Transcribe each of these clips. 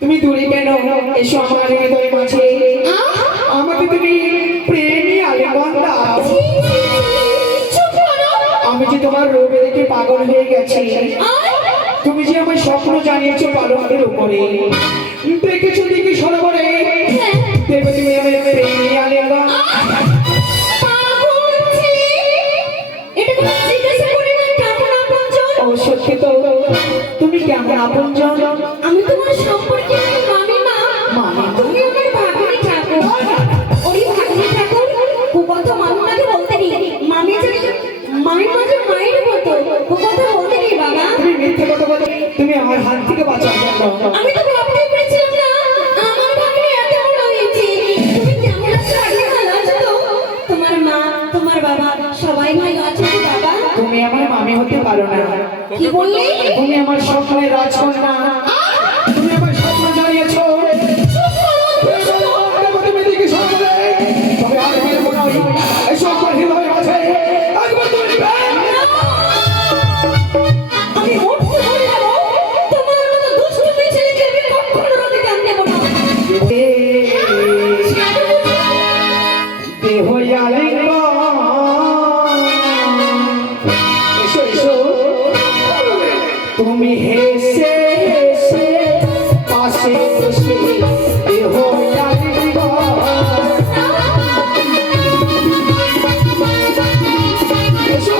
তুমি দূরে কেন এসো আমার হৃদয় মাঝে আমাকে তুমি প্রেমী আলিঙ্গন দাও। আমি যে তোমার রূপে দেখে পাগল হয়ে গেছি। তুমি যে আমার স্বপ্ন জানিয়েছো পালকের উপরে দেখেছো দেখি সরোবরে দেবে তুমি আমার প্রেমী আলিঙ্গন। সত্যি তো তুমি কেমন আপনজন? আমি তোমার সম্পর্কে মানি না। মানি তুমি আমার ভাগ্নি ঠাকুর। ওই ভাগ্নি ঠাকুর ও কথা মামুনাকে বলতে নেই। মামি যে মায়ের মাঝে মায়ের মতো ও কথা বলতে নেই বাবা। তুমি মিথ্যে কথা বলে তুমি আমার হাত থেকে বাঁচাও কেন? আমি তো ভাবতেই পেরেছিলাম না আমার ভাগ্নি এত বড় হয়েছে। তুমি কেমন আছো আগে ভালো আছো তো? তোমার মা তোমার বাবা সবাই ভালো আছে তো বাবা? তুমি আমার মামি হতে পারো না। কি বললে? তুমি আমার স্বপ্নের রাজকন্যা। তুমি আমার স্বপ্ন জানিয়েছো। তুমি দেখি সরোবরে তবে আর ফিরবো না। এসো আমার হৃদয় মাঝে একবার তুমি আমি উঠতে বলে যাব তোমার মতো দুষ্টুমি ছেলেকে আমি কখনো রোদে কান দেব না। দেহ আলিঙ্গন। এসো এসো তুমি হেসে হেসে পাশে বসে দেহ আলিঙ্গন। এসো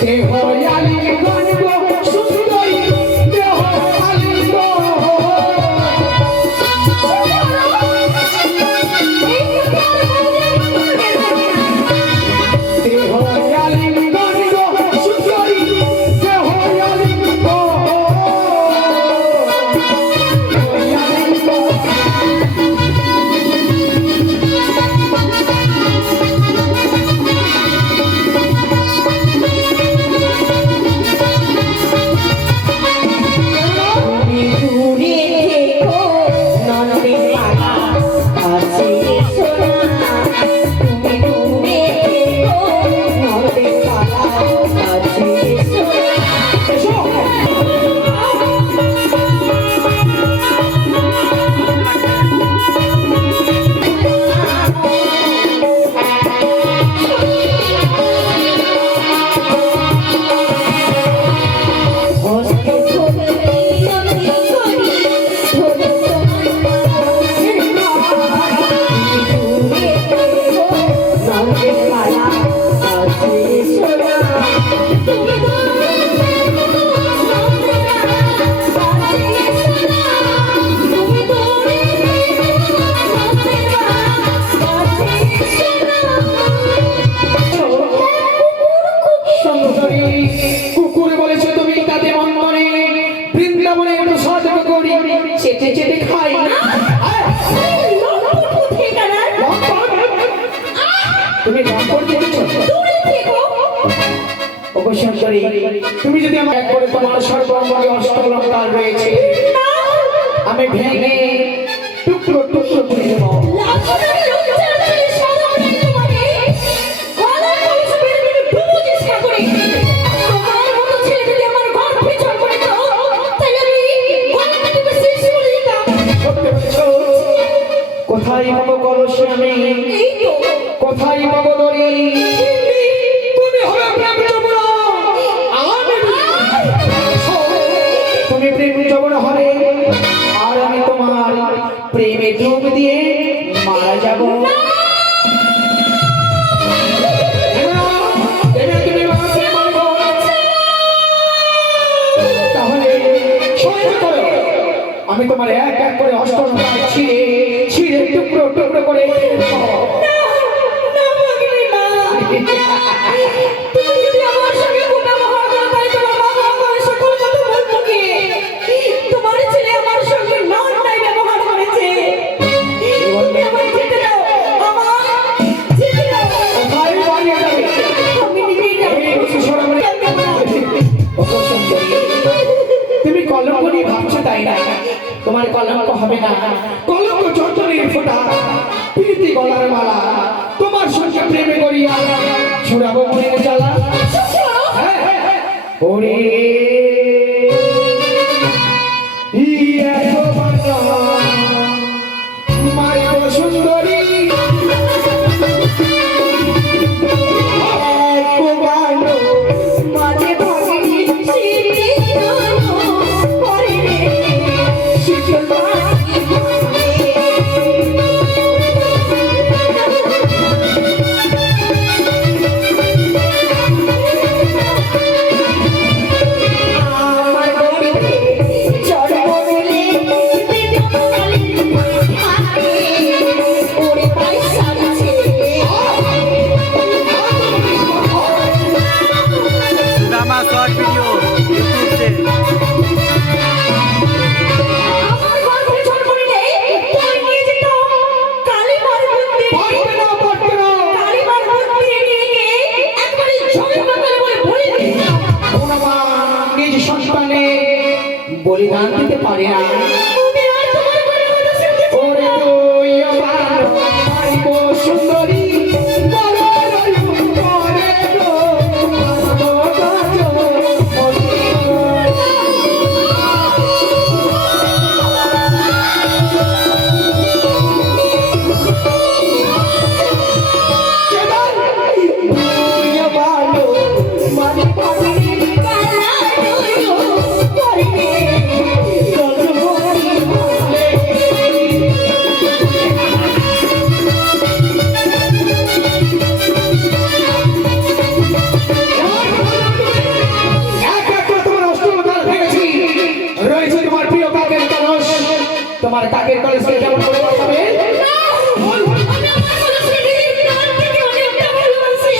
দেহ আলিঙ্গন গো সুন্দরী দেহ আলিঙ্গন। দেহ আলিঙ্গন গো সুন্দরী দেহ আলিঙ্গন। তুমি দূরে থেকো নন্দে পাড়া কাছে এসো না। তুমি দূরে থেকো নন্দে পাড়া কাছে এসো না। হস্তে ধরে নন্দে করি ধরে তোমার মায়ের ভাই। তুমি দূরে থেকো নন্দে পাড়া কাছে এসো না। তুমি দূরে থেকো নন্দে পাড়া কাছে এসো না। তুমি দূরে থেকো নন্দে পাড়া কাছে এসো না। সুন্দরী কুকুর বলেছো তুমি তাতে মন মনে বৃন্দাবনে একটু সাধক করি চেটে চেটে খাই। তুমি লম্পট দেখেছো? ওগো সুন্দরী তুমি যদি আমার এক করে তোমার সর্বাঙ্গে অষ্টলঙ্কার রয়েছে আমি ভেঙে টুকরো টুকরো করে দেবো। কোথায় পাবো কলসে আমি কোথায় পাবো দড়ি? তুমি হবে প্রেম যমুনা তুমি প্রেম যমুনা হবে আর আমি তোমার প্রেমে ডুব দিয়ে মারা যাবো। তাহলে আমি তোমার এক এক করে অষ্টম ছিঁড়ে ছিঁড়ে টুকরো টুকরো করে গলার মালা তোমার সঙ্গে প্রেমে করিয়া ছুড়াবো মনের জ্বালা ওরে মারিব সুন্দরী মাঝে ভাগে सुदामा शॉर्ट वीडियो यूट्यूब से আমার ঘর ঘরে ছোট করে নেই তুই নিয়ে যেত কালীমার মন্দির পারবে না পারবে না কালীমার মন্দিরে নিয়ে গিয়ে একবারে জমি বাগালে বলে বলি দিতাম কোনো মা নিজ সন্তানে বলিদান দিতে পারে না তুমি আর তোমার মনে কথা শুনতে চাও ওরে না। তুই আমার মারিব সুন্দরী বলো করে গো আসবো কাজ ভালো মানে পাগল কালা তুইও করবে তোমার কাকের কলেজকে কেমন করে বাঁচাবে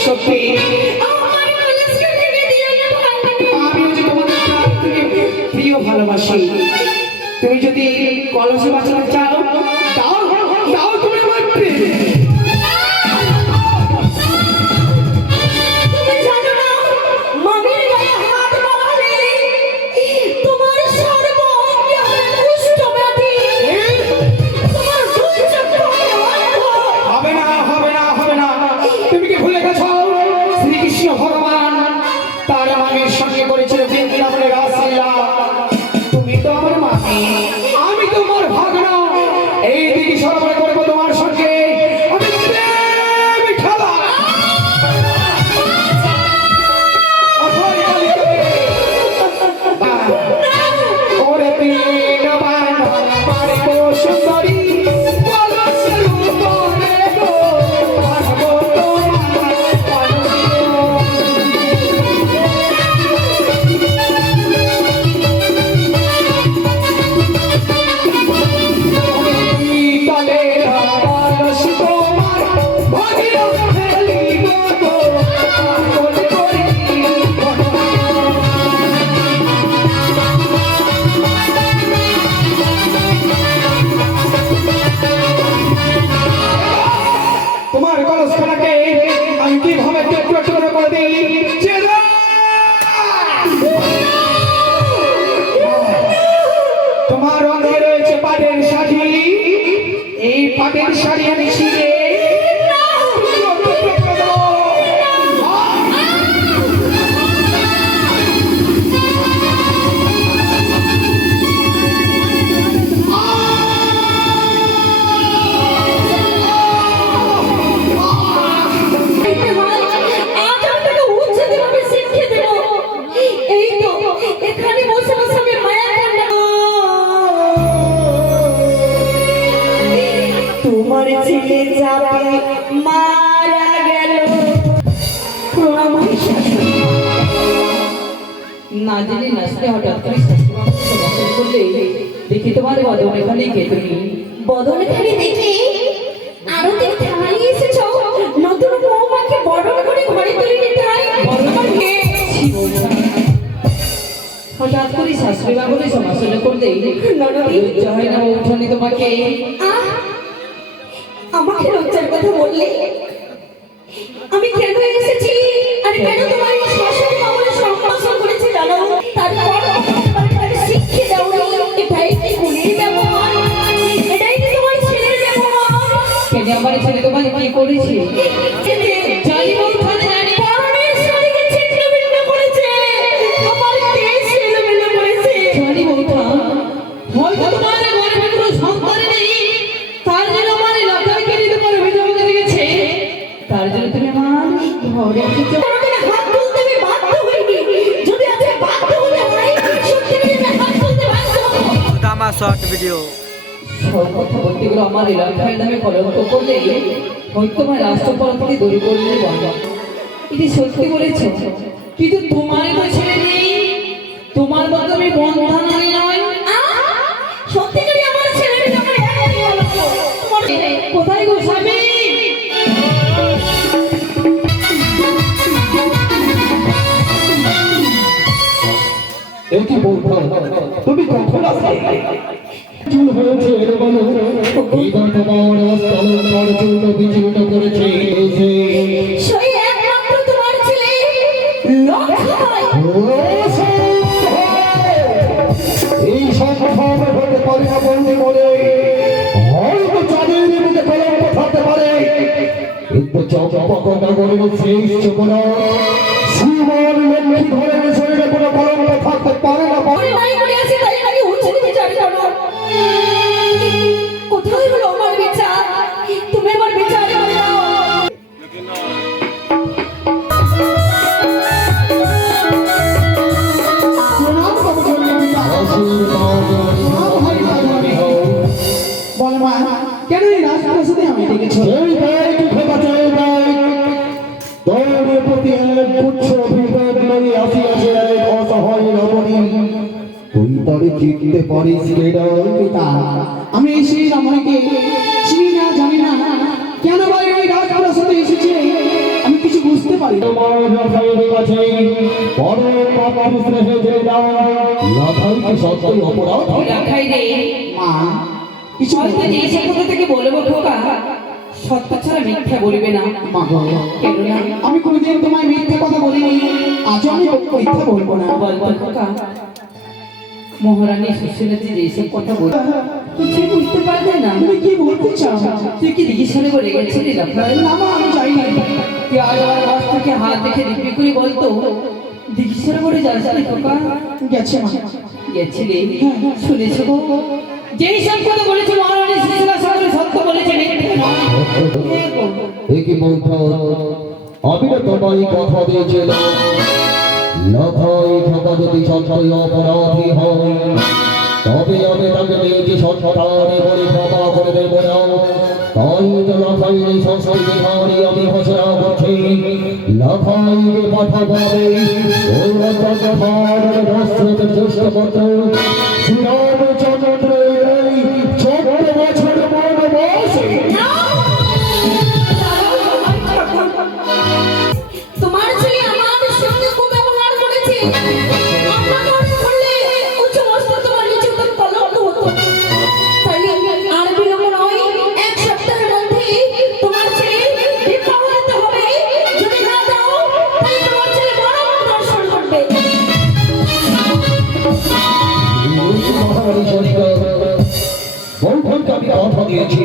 সত্যি আমি যে তোমার থেকে প্রিয় ভালোবাসি তুমি যদি কলেজে বাঁচাতে চাও দাও দাও তুমি আমার প্রিয় হবে না হবে না হবে না তুমি কি ভুলে গেছো শ্রীকৃষ্ণ ভগবান তার মামের সঙ্গে করেছিল বৃন্দাবনের রাসলীলা তুমি তো আমার মামি আমি তোমার ভাগনা এই দিকে সরবরাহ করবো তোমার সঙ্গে আমি প্রেম খেলা অথই কালিকাতে ওরে প্রেম বানা মারিব সুন্দরী বলো সুন্দরে গো মারব তোমার তালে আলস তোমার ভাগিয়া ফেলিব গো পাগল করি তোমার কলসখানাকে আমি কিভাবে টুকরো টুকরো করে দিই চেনা! তোমার অঙ্গে রয়েছে পাটের শাড়ি এই পাটের শাড়ি আমি ছিঁড়ে টুকরো টুকরো করে দেবো। তোমার ছেলে যাবে মারা গেল প্রণাম না জেনে নাচতে হঠাৎ করে শাশুড়ি করলে দেখি তোমার বদন এখানে কে তুমি বদলে খালি দেখি আরো তুমি থানায় এসেছো নতুন বৌমাকে বড় করে ঘরে তুলে নিতে হয় বর্তমান কে হঠাৎ করে শাশুড়ি মা বলে সমালোচনা করলে লজ্জা হয় না উঠোনি তোমাকে আহ, আমাকে লজ্জার কথা বললে আমি কেন এসেছি আর কেন তোমার এই শাশুড়ি মা বলে সম্ভাষণ করেছে জানো তারপর তাকে শিক্ষা দাও এটাই কি গুণের ব্যবহার এটাই কি তোমার ছেলের ব্যবহার কেন আমার ছেলে তোমায় কি করেছে? জানি বৌঠা জানি। পরনের শাড়িকে ছিন্ন ভিন্ন করেছে, আমার কেশ এলোমেলো করেছে। জানি বৌঠা, হয়তো তোমার গর্ভে কোনো সন্তান নেই, তার জন্য আমার এলাকাকে নিতে পারে অভিযোগে রেখেছে, তার জন্য তুমি আমার ঘরে এসেছো। কোনোদিন হাত তুলতে আমি বাধ্য হইনি, যদি আজকে বাধ্য হতে হয় সত্যি করে আমি হাত তুলতে বাধ্য হবো। Sudama short video. সব কথা বলতে গেলে আমার এলাকায় নামে কলঙ্ক করলে হয়তো আমার রাষ্ট্রপতি থেকে দূর করলে বাবা, এটি সত্যি বলেছ, কিন্তু তোমার তো ছেলে নেই, তোমার মতো আমি বন্ধা নারী নয়। সত্যি করে আমার ছেলের যখন একই হলো, কোথায় গো স্বামী? একই বৌঠা, তুমি কখন আসলে? চুল হয়েছে এর বলো, এবার তোমার স্তলঙ্কর চূর্ণ বিচূর্ণ করেছে এসে। সেই একমাত্র তোমার ছেলে লক্ষ্মণ। এই সম্ভব হতে পারে না বলতে বলে, হয়তো চাঁদের মধ্যে কলঙ্ক থাকতে পারে, কিন্তু চম্পক নগরের শ্রেষ্ঠ কোন শ্রীমান লক্ষ্মী ধরের শরীরে কোনো কলঙ্ক থাকতে পারে না। আমি নাই বলে আছি, তাই নাকি উচিত বিচার করো। কোথায় হলো আমার বিচার? তুমি আমার বিচার করে দাও। বল মা, কেন এই রাজপ্রাসাদে আমি ডেকেছো? এই ব্যাগ খোকা চাই ব্যাগ, দৌড়ে প্রতি এক পুচ্ছ বিপদ লই আসিয়াছে এক অসহায় রমণী। তুই তারে চিনতে পারিস কেডা? পিতা, আমি সেই রমণীকে চিনি না, জানি না, কেন ভাই ওই রাজপ্রাসাদে এসেছে আমি কিছু বুঝতে পারি না। তোমার রাখাইয়ের কাছে বড় পাপ স্নেহে যে দাও, রাখাই কি সত্যই অপরাধ? রাখাই রে মা, কিছু হয়তো যে সে কোথা থেকে বলবো খোকা, সত্য ছাড়া মিথ্যা বলবে না। মা গো, কেন না? আমি কোনোদিন তোমায় মিথ্যে কথা বলিনি, আজও আমি মিথ্যা বলবো না। বলতো খোকা, মহারানী সুশীলাজি যেসব কথা বল কিছু বুঝতে পারবে না। তুমি কি বলতে চাও? তুই কি জিজ্ঞাসা করে গেছিলি রাখাই? না মা, আমি যাই না। তুই আজ আমার বাস থেকে হাত দেখে দিব্যি করে বলতো জিজ্ঞাসা করে যাস না খোকা? গেছে মা। গেছিলি? শুনেছো গো, যেই সব কথা বলেছে মহারানী সুশীলা সকলে সত্য বলেছে, মিথ্যে নয়। একই বলতো, আমি না তোমায় কথা দিয়েছিলাম, লখাই থাকা যদি সত্যই অপরাধী হয়, তবে আমি তাকে নিজে সন্তানে বলে ক্ষমা করে দেব না। তাই তো লখাইয়ের এই সংস্কৃতি হারি আমি ঘোষণা করছি, লখাইকে কথা বলে ওই রাজ্যের দশরথের জ্যেষ্ঠ পুত্র শ্রীরামচন্দ্রের এই 14 বছর বনবাসে তোমার ছেলে আমার সঙ্গে কুব্যবহার করেছে, আমাকে অনেক করলে উচ্চ মস্তক তোমার নিচে উত্তম কলঙ্ক হতো। তাই আর বিলম্ব নয়, এক সপ্তাহের মধ্যে তোমার ছেলে বিবাহ দিতে হবে। যদি না দাও তাহলে তোমার ছেলে বড় দর্শন করবে। মহারানী শনিকর বৌঠনকে আমি কথা দিয়েছি।